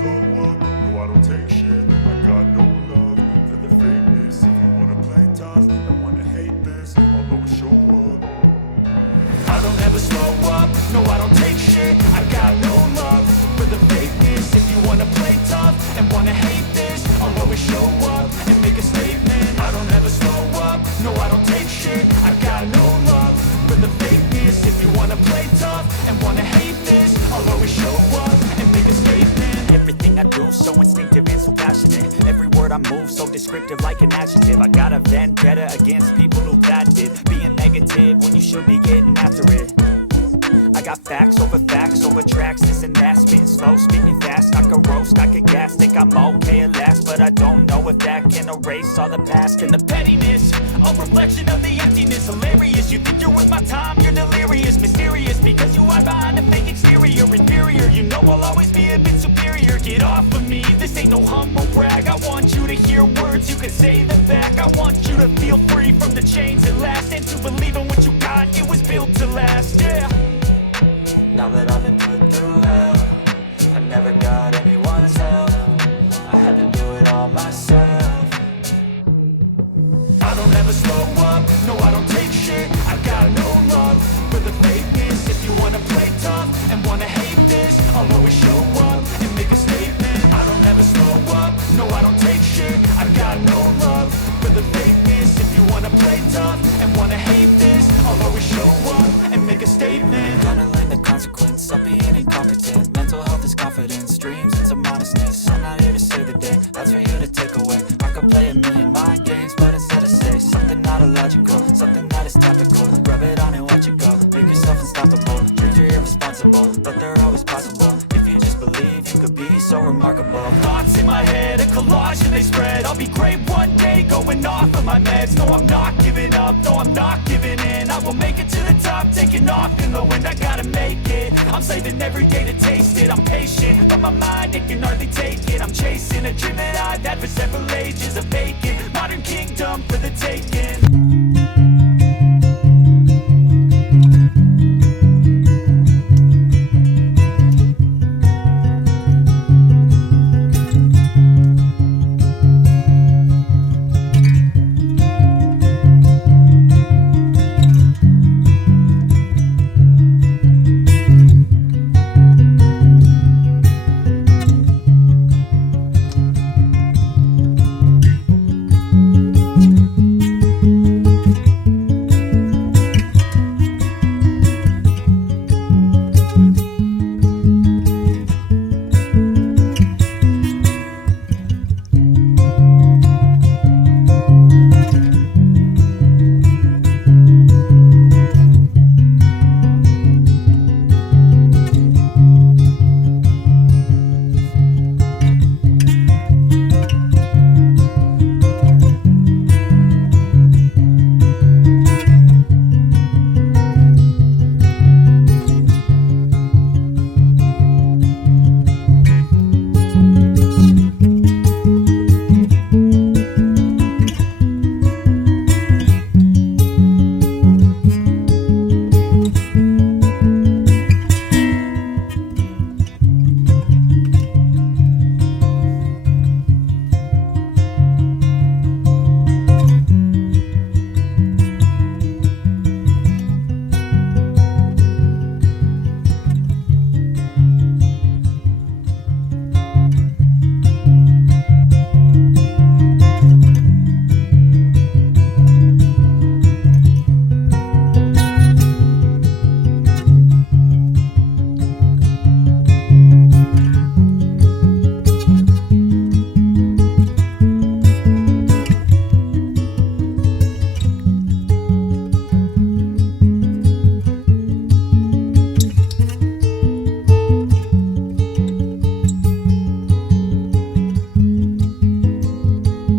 slow up, no I don't take shit. I got no love for the fakeness. If you wanna play tough and wanna hate this, I'll always show up. I don't ever slow up, no I don't take shit. I got no love for the fakeness. If you wanna play tough and wanna hate this, I'll always show up and make a statement. I don't ever slow up, no I don't take shit. I got no love for the fakeness. If you wanna play tough and wanna hate this, I'll always show up and make a statement. Everything I do so instinctive and so passionate. Every word I move so descriptive like an adjective. I got a vendetta against people who patented being negative when you should be getting after it. I got facts over tracks, this and that. Spitting slow, speaking fast, I could roast, I could gas. Think I'm okay at last, but I don't know if that can erase all the past. And the pettiness, a reflection of the emptiness. Hilarious, you think you're worth my time, you're delirious. Mysterious, because you hide behind a fake exterior. Inferior, you know I'll always be a bit superior. Get off of me, this ain't no humble brag. I want you to hear words, you can say them back. I want you to feel free from the chains at last, and to believe in what you got, it was built to last, yeah. Now that I've been put through hell, I never got anyone's help. I had to do it all myself. I don't ever slow up, no I don't take shit. I got no love for the fakeness. If you wanna play tough and wanna hate this, I'll always show up and make a statement. I don't ever slow up, no I don't take shit. I got no love for the fakeness. If you wanna play tough and wanna hate this, I'll always show up and make a statement. Gonna learn the consequence of being incompetent. Mental health is confidence, dreams and some honestness. I'm not here to save the day, that's for you to take away. I could play a million mind games, but instead I say something not illogical, something that is topical. Rub it on and watch it go, make yourself unstoppable. Dreams are irresponsible, but they're always possible. If you just believe, you could be so remarkable. Thoughts in my head, a collage and they spread. I'll be great one day, going off of my meds. No, I'm not giving up, no, I'm not giving in. I will make it to the top, taking off in the wind. I gotta make it, I'm saving every day to taste it. I'm patient, but my mind, it can hardly take it. I'm chasing a dream that I've had for several ages. A vacant, modern kingdom for the taking.